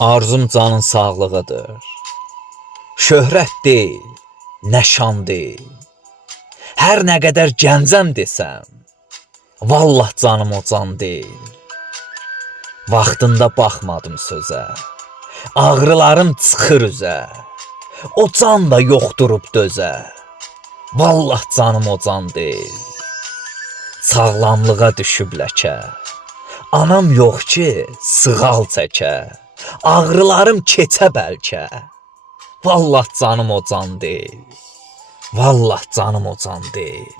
Arzum canın sağlığıdır. Şöhrət deyil, nə şan deyil. Hər nə qədər gəncəm desəm, vallah canım o can deyil. Vaxtında baxmadım sözə, ağrılarım çıxır üzə. O can da yoxdurub dözə, vallah canım o can deyil. Sağlamlığa düşüb ləkə, anam yox ki, sığal çəkə. Ağrılarım keçə bəlkə, vallah canım o can deyil. Vallah canım o can deyil.